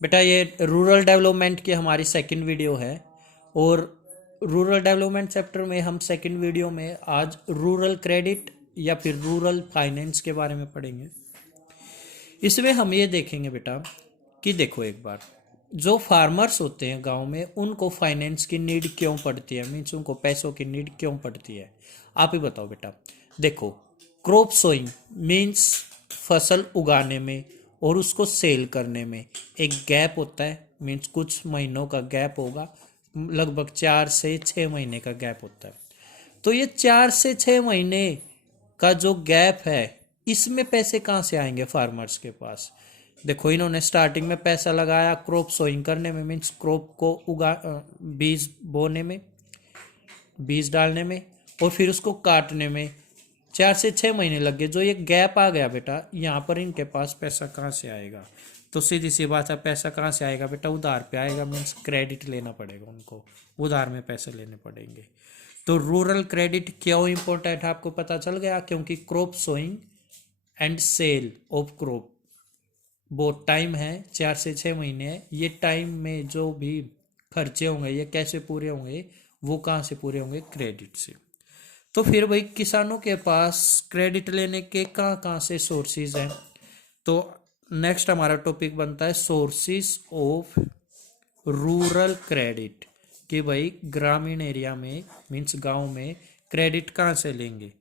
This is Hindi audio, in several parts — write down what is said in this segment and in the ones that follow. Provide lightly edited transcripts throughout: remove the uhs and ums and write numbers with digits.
बेटा ये रूरल डेवलपमेंट की हमारी सेकंड वीडियो है। और रूरल डेवलपमेंट चैप्टर में हम सेकंड वीडियो में आज रूरल क्रेडिट या फिर रूरल फाइनेंस के बारे में पढ़ेंगे। इसमें हम ये देखेंगे बेटा कि देखो एक बार, जो फार्मर्स होते हैं गांव में उनको फाइनेंस की नीड क्यों पड़ती है, मीन्स उनको पैसों की नीड क्यों पड़ती है। आप ही बताओ बेटा। देखो, क्रॉप सोइंग मीन्स फसल उगाने में और उसको सेल करने में एक गैप होता है, मीन्स कुछ महीनों का गैप होगा, लगभग 4 से 6 महीने का गैप होता है। तो ये 4 से 6 महीने का जो गैप है, इसमें पैसे कहाँ से आएंगे फार्मर्स के पास। देखो, इन्होंने स्टार्टिंग में पैसा लगाया क्रॉप सोइंग करने में, मीन्स क्रॉप को बीज बोने में, बीज डालने में, और फिर उसको काटने में 4 से 6 महीने लग गए। जो ये गैप आ गया बेटा, यहाँ पर इनके पास पैसा कहाँ से आएगा। तो सीधी सी बात है, पैसा कहाँ से आएगा बेटा, उधार पे आएगा, मीन्स क्रेडिट लेना पड़ेगा उनको, उधार में पैसे लेने पड़ेंगे। तो रूरल क्रेडिट क्यों इंपॉर्टेंट है आपको पता चल गया, क्योंकि crop sowing and sale of crop बहुत टाइम है, 4 से 6 महीने है। ये टाइम में जो भी खर्चे होंगे ये कैसे पूरे होंगे, वो कहाँ से पूरे होंगे, क्रेडिट से। तो फिर भाई किसानों के पास क्रेडिट लेने के कहाँ कहाँ से सोर्सेज हैं। तो नेक्स्ट हमारा टॉपिक बनता है सोर्सेज ऑफ रूरल क्रेडिट, कि भाई ग्रामीण एरिया में मीन्स गांव में क्रेडिट कहाँ से लेंगे।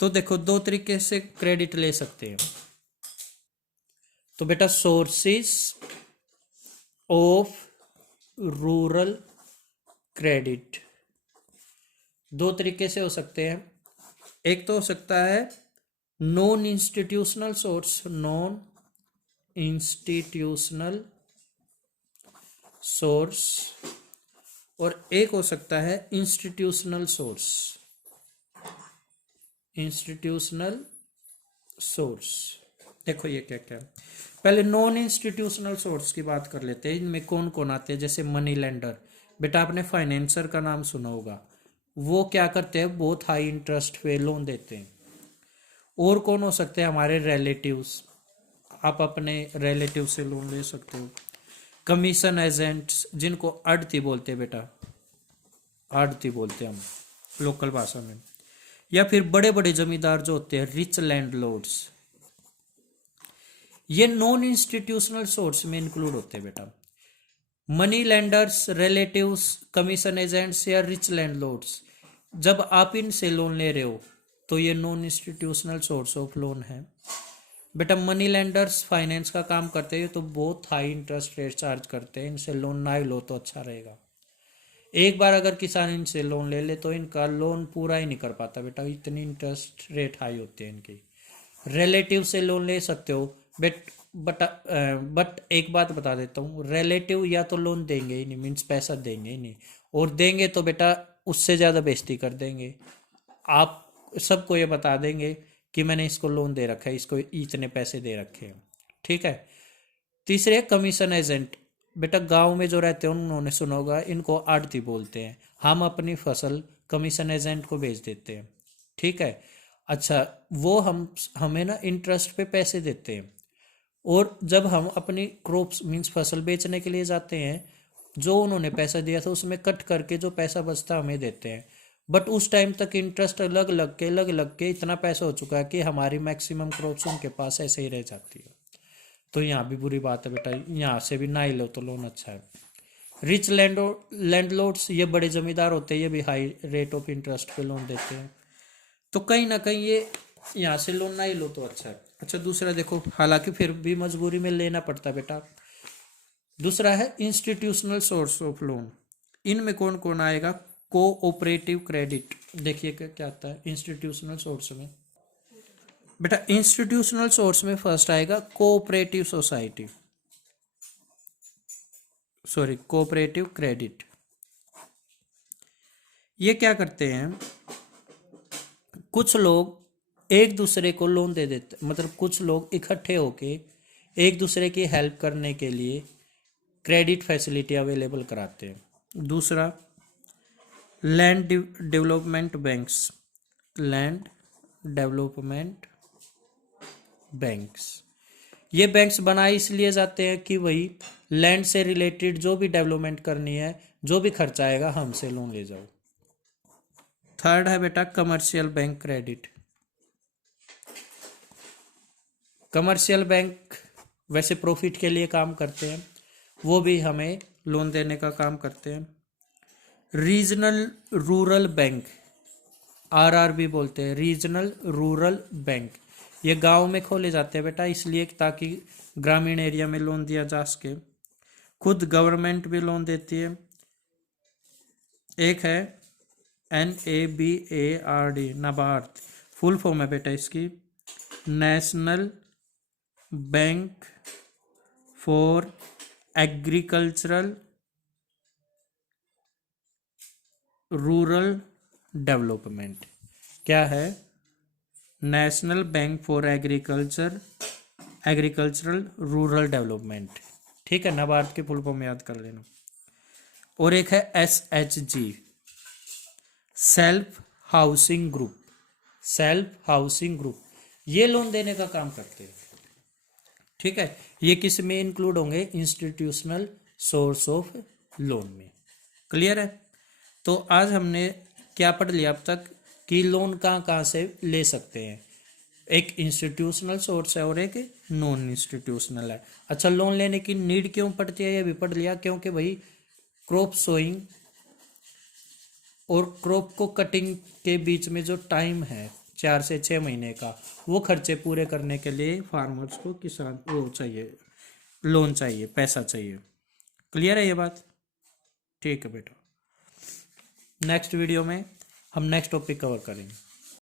तो देखो, दो तरीके से क्रेडिट ले सकते हैं। तो बेटा सोर्सेस ऑफ रूरल क्रेडिट दो तरीके से हो सकते हैं। एक तो हो सकता है non institutional source, non institutional source, और एक हो सकता है इंस्टीट्यूशनल सोर्स, इंस्टीट्यूशनल सोर्स। देखो ये क्या क्या है। पहले नॉन इंस्टीट्यूशनल सोर्स की बात कर लेते हैं। इनमें कौन कौन आते हैं, जैसे मनी लेंडर। बेटा आपने फाइनेंसर का नाम सुना होगा, वो क्या करते हैं, बहुत हाई इंटरेस्ट पे लोन देते हैं। और कौन हो सकते हैं, हमारे रिलेटिव्स, आप अपने रिलेटिव से लोन ले सकते हो। कमीशन एजेंट्स, जिनको आड़ती बोलते हैं बेटा, आड़ती बोलते हैं हम लोकल भाषा में। या फिर बड़े बड़े जमींदार जो होते हैं, रिच लैंडलॉर्ड्स, ये नॉन इंस्टीट्यूशनल सोर्स में इंक्लूड होते हैं बेटा। Money lenders, relatives, commission agents या रिच लैंडलॉर्ड्स, जब आप इनसे लोन ले रहे हो तो ये non institutional source of loan है बेटा। मनी लेंडर्स फाइनेंस का काम करते हैं तो बहुत हाई इंटरेस्ट रेट चार्ज करते हैं, इनसे लोन ना ही लो तो अच्छा रहेगा। एक बार अगर किसान इनसे लोन ले ले तो इनका लोन पूरा ही नहीं कर पाता बेटा, इतनी इंटरेस्ट रेट हाई होते हैं इनकी। रिलेटिव से लोन ले सकते हो बट एक बात बता देता हूँ, रिलेटिव या तो लोन देंगे ही नहीं, मीन्स पैसा देंगे ही नहीं, और देंगे तो बेटा उससे ज़्यादा बेइज्जती कर देंगे। आप सबको ये बता देंगे कि मैंने इसको लोन दे रखा है, इसको इतने पैसे दे रखे हैं, ठीक है। तीसरे कमीशन एजेंट, बेटा गांव में जो रहते हैं उन्होंने सुना होगा, इनको आड़ती बोलते हैं। हम अपनी फसल कमीशन एजेंट को बेच देते हैं, ठीक है। अच्छा, वो हमें ना इंटरेस्ट पे पैसे देते हैं, और जब हम अपनी क्रॉप्स मीन्स फसल बेचने के लिए जाते हैं, जो उन्होंने पैसा दिया था उसमें कट करके जो पैसा बचता हमें देते हैं। बट उस टाइम तक इंटरेस्ट लग के इतना पैसा हो चुका है कि हमारी मैक्सिमम क्रॉप्स उनके पास ऐसे ही रह जाती है। तो यहाँ भी बुरी बात है बेटा, यहाँ से भी ना ही लो तो लोन अच्छा है। रिच लैंडलॉर्ड्स, ये बड़े जमींदार होते हैं, ये भी हाई रेट ऑफ इंटरेस्ट पे लोन देते हैं। तो कहीं ना कहीं ये यहाँ से लोन ना ही लो तो अच्छा है। अच्छा, दूसरा देखो, हालांकि फिर भी मजबूरी में लेना पड़ता है बेटा। दूसरा है इंस्टीट्यूशनल सोर्स ऑफ लोन। इनमें कौन कौन आएगा, कोऑपरेटिव क्रेडिट। देखिए क्या क्या आता है इंस्टीट्यूशनल सोर्स में। बेटा इंस्टीट्यूशनल सोर्स में फर्स्ट आएगा cooperative society, sorry cooperative credit. ये क्या करते हैं, कुछ लोग एक दूसरे को लोन दे देते, मतलब कुछ लोग इकट्ठे होके एक दूसरे की हेल्प करने के लिए क्रेडिट फैसिलिटी अवेलेबल कराते हैं। दूसरा land development banks, land development banks, ये बैंक्स बनाए इसलिए जाते हैं कि वही लैंड से रिलेटेड जो भी डेवलपमेंट करनी है, जो भी खर्चा आएगा हमसे लोन ले जाओ। थर्ड है बेटा commercial bank credit. Commercial bank वैसे प्रॉफिट के लिए काम करते हैं, वो भी हमें लोन देने का काम करते हैं। रीजनल रूरल बैंक, आरआरबी बोलते हैं, रीजनल रूरल बैंक, ये गांव में खोले जाते हैं बेटा, इसलिए ताकि ग्रामीण एरिया में लोन दिया जा सके। खुद गवर्नमेंट भी लोन देती है। एक है NABARD, नाबार्ड, फुल फॉर्म है बेटा इसकी, national bank for agricultural rural development. क्या है? National bank for agricultural rural development. ठीक है, नाबार्ड के फुल फॉर्म याद कर लेना। और एक है SHG, self housing group, self housing group, ये लोन देने का काम करते हैं। ठीक है, ये किस में इंक्लूड होंगे? इंस्टीट्यूशनल सोर्स ऑफ लोन में। क्लियर है? तो आज हमने क्या पढ़ लिया अब तक कि लोन कहाँ कहाँ से ले सकते हैं। एक इंस्टीट्यूशनल सोर्स है और एक नॉन इंस्टीट्यूशनल है। अच्छा, लोन लेने की नीड क्यों पड़ती है ये भी पढ़ लिया, क्योंकि भाई क्रॉप सोइंग और क्रॉप को कटिंग के बीच में जो टाइम है 4 से 6 महीने का, वो खर्चे पूरे करने के लिए फार्मर्स को किसान वो चाहिए, लोन चाहिए, पैसा चाहिए। क्लियर है ये बात? ठीक है बेटा, नेक्स्ट वीडियो में हम नेक्स्ट टॉपिक कवर करेंगे।